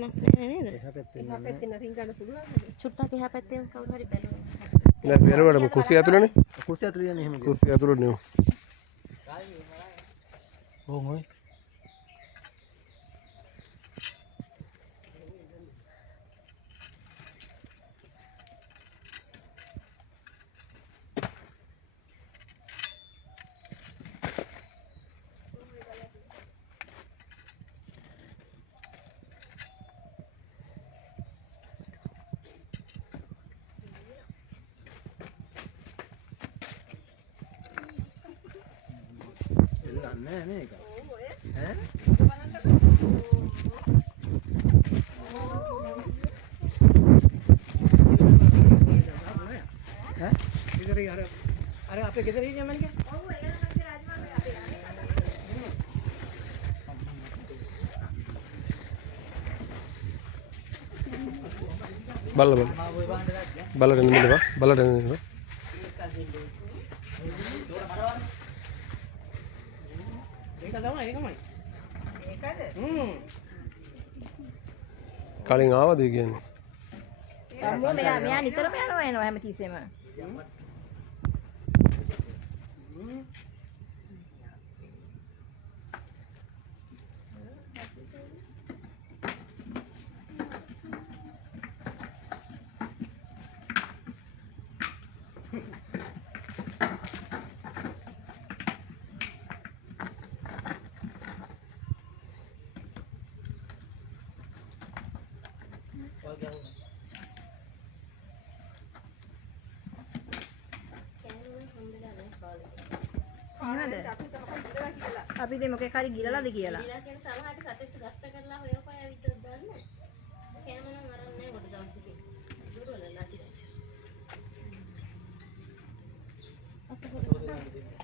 තැනක් නෑ නේද? එහා පැත්තේ එහා පැත්තේ නරින් ගන්න පුළුවන්. චුට්ටක් එහා පැත්තේ කවුරු හරි බැලුවා. නෑ බැලුවට කුස්සිය ඇතුළේනේ. කුස්සිය ඇතුළේ යන්නේ එහෙම. කුස්සිය ඇතුළේ නෙව. ඕ මොයි. නෑ නේ ඒක. ඈ? ඈ? අර අපේ ගෙදර ඉන්නේ මල්ලික. ඔව් ඒක නම් රාජමාර්ගයේ අපේ බලට නෙමෙයිවා බලට නෙමෙයිවා ඒක තමයි ඒකමයි. ඒකද? කලින් ආවද කියන්නේ අම්මෝ මෙයා නිතරම යනවා හැමතිස්සෙම. අපි දෙ මොකේ හරි ගිලලාද කියලා. ගිලලා කියන සමහරට සතෙක් ගස්ත කරලා හොය හොය ඇවිත් දන්නේ. කෑම නම් අරන් නැහැ කොට දවසකින්. දුරවල නැති. අපිට